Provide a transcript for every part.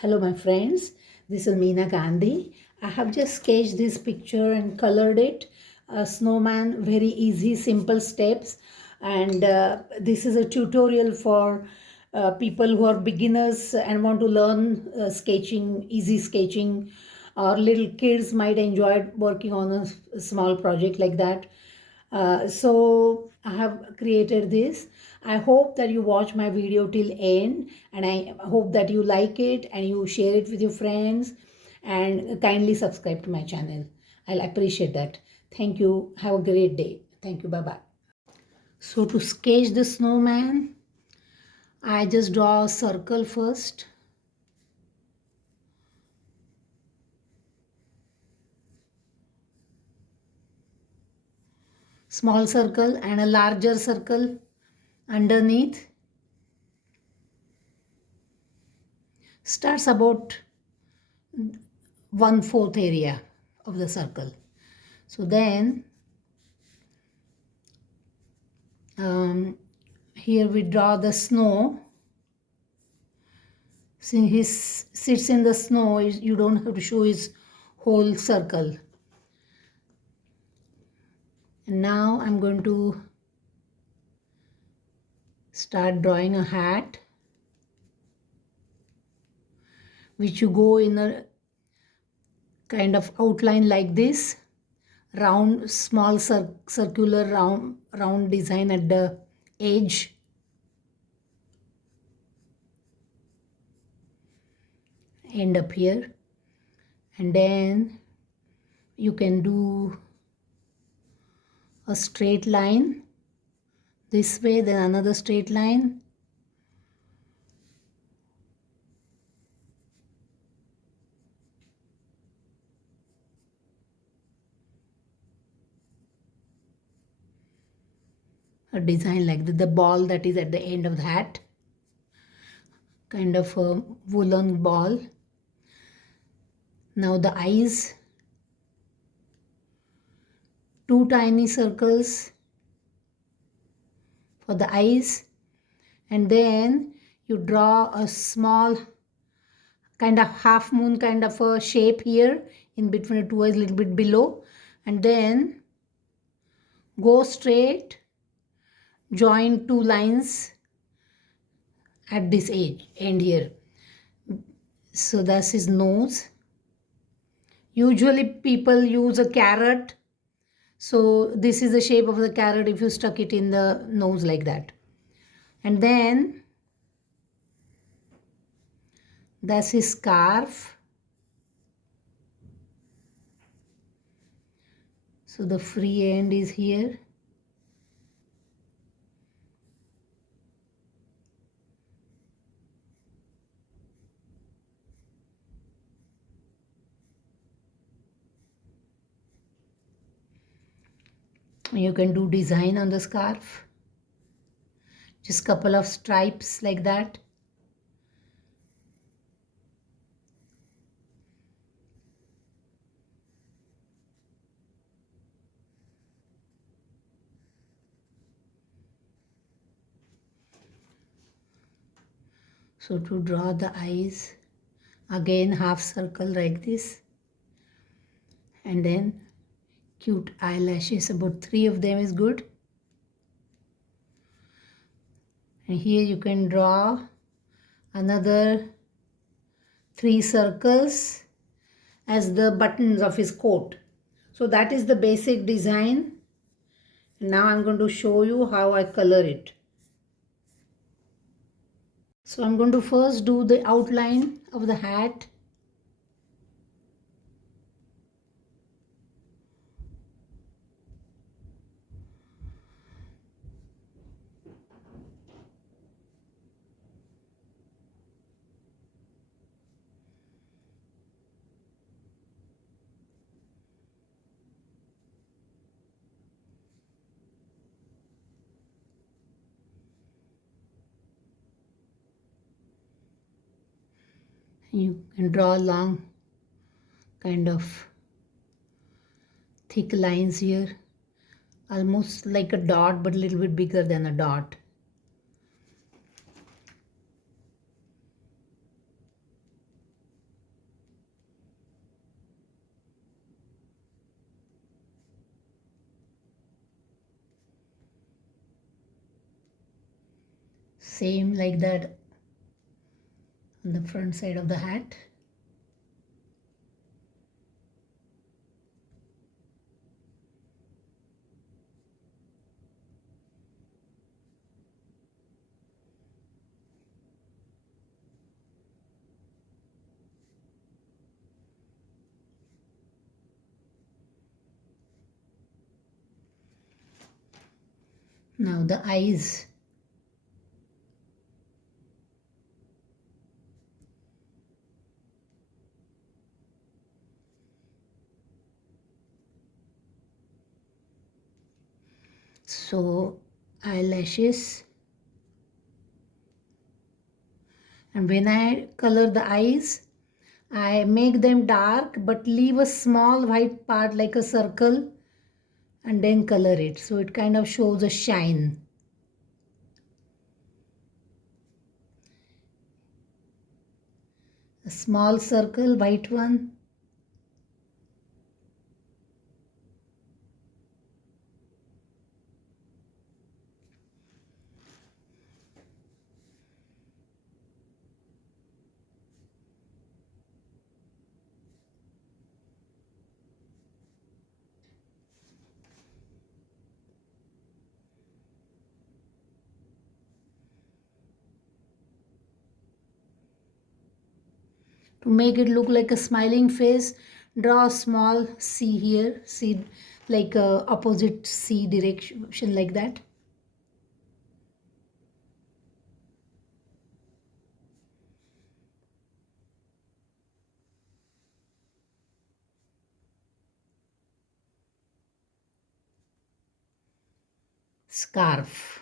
Hello my friends, this is Meena Gandhi. I have just sketched this picture and colored it. A snowman, very easy, simple steps. And this is a tutorial for people who are beginners and want to learn sketching, easy sketching. Or little kids might enjoy working on a small project like that. So I have created this. I hope that you watch my video till end, and I hope that you like it and you share it with your friends and kindly subscribe to my channel. I'll appreciate that. Thank you. Have a great day. Thank you. Bye bye. So to sketch the snowman, I just draw a circle first. Small circle and a larger circle underneath. Starts about 1/4 area of the circle. So then here we draw the snow. Since he sits in the snow, you don't have to show his whole circle. And now I'm going to start drawing a hat, which you go in a kind of outline like this, round, small circular round design at the edge. End up here, and then you can do a straight line this way, then another straight line, a design like the ball that is at the end of the hat, kind of a woolen ball. Now the eyes, two tiny circles for the eyes, and then you draw a small kind of half moon kind of a shape here in between the two eyes, a little bit below, and then go straight, join two lines at this end here. So that's his nose. Usually people use a carrot, so this is the shape of the carrot if you stuck it in the nose like that. And then that's his scarf. So the free end is here. You can do design on the scarf, just couple of stripes like that. So to draw the eyes, again half circle like this, and then cute eyelashes, about 3 of them is good. And here you can draw another 3 circles as the buttons of his coat. So that is the basic design. And now I'm going to show you how I color it. So I'm going to first do the outline of the hat. You can draw long kind of thick lines here, almost like a dot but a little bit bigger than a dot. Same like that on the front side of the hat. Now the eyes. So eyelashes, and when I color the eyes, I make them dark but leave a small white part like a circle and then color it, so it kind of shows a shine. A small circle, white one. To make it look like a smiling face, draw a small C here, C like a opposite C direction like that. Scarf.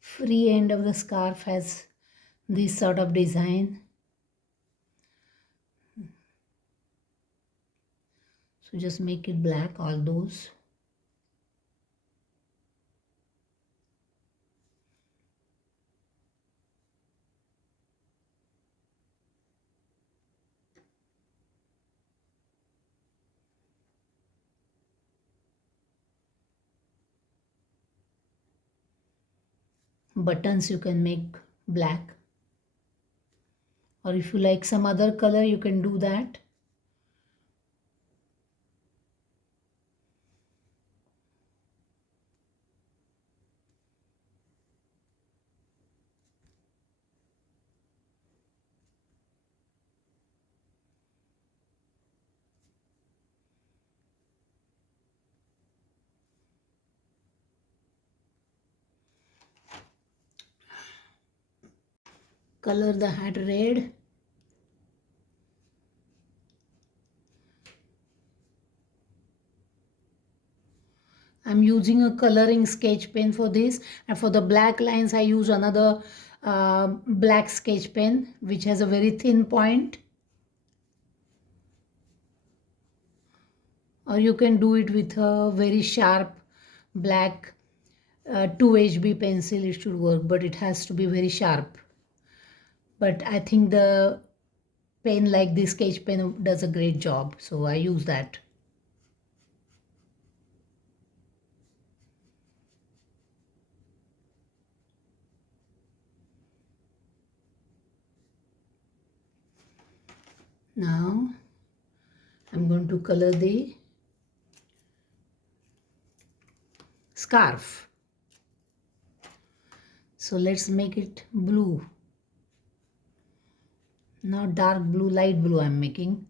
Free end of the scarf has this sort of design. So just make it black, all those. Buttons you can make black, or if you like some other color you can do that. Color the hat red. I'm using a coloring sketch pen for this, and for the black lines I use another black sketch pen which has a very thin point, or you can do it with a very sharp black 2HB pencil. It should work, but it has to be very sharp. But I think the pen like this sketch pen does a great job, so I use that. Now I'm going to color the scarf. So let's make it blue. Not dark blue, light blue I'm making.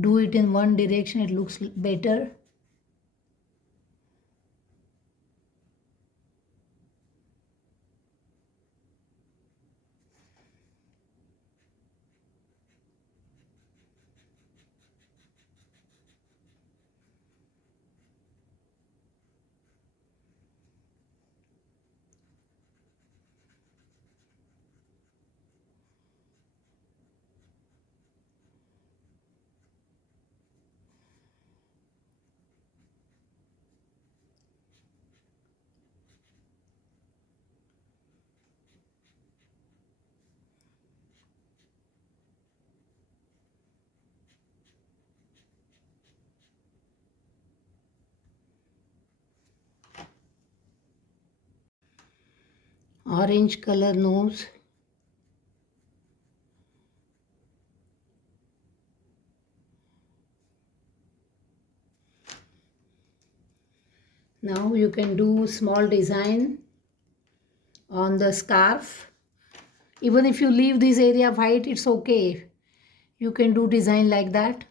Do it in one direction, it looks better. orange color nose. Now you can do small design on the scarf. Even if you leave this area white, it's okay. You can do design like that.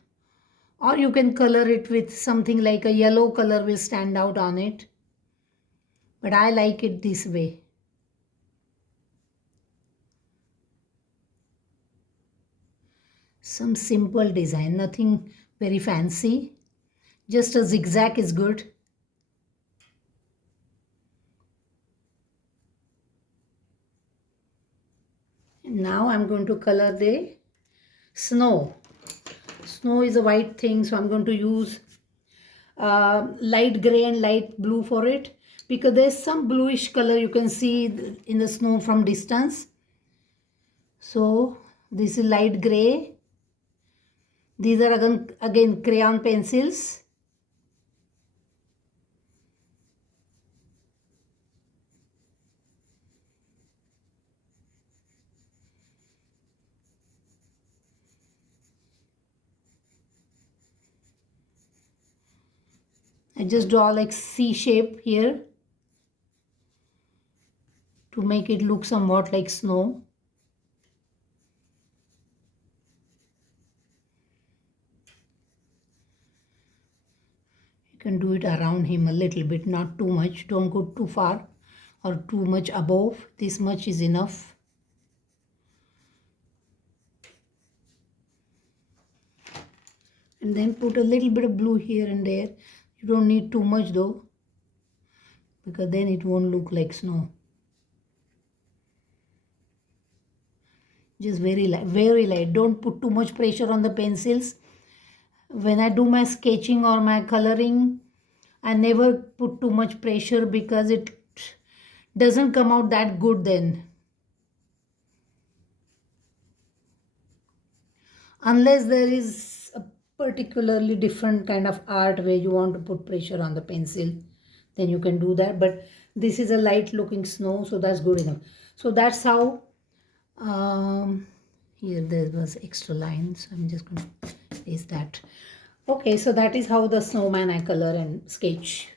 Or you can color it with something like a yellow color will stand out on it. But I like it this way. Some simple design, nothing very fancy. Just a zigzag is good. And now I'm going to color the snow. Snow is a white thing, so I'm going to use light gray and light blue for it, because there's some bluish color you can see in the snow from distance. So this is light gray. These are again crayon pencils. I just draw like C shape here to make it look somewhat like snow. You can do it around him a little bit, not too much. Don't go too far or too much above. This much is enough. And then put a little bit of blue here and there. You don't need too much though, because then it won't look like snow. Just very light, very light. Don't put too much pressure on the pencils. When I do my sketching or my coloring, I never put too much pressure because it doesn't come out that good then. Unless there is a particularly different kind of art where you want to put pressure on the pencil, then you can do that. But this is a light looking snow, so that's good enough. So that's how, here there was extra line, so I'm just going to place that. Okay, so that is how the snowman I color and sketch.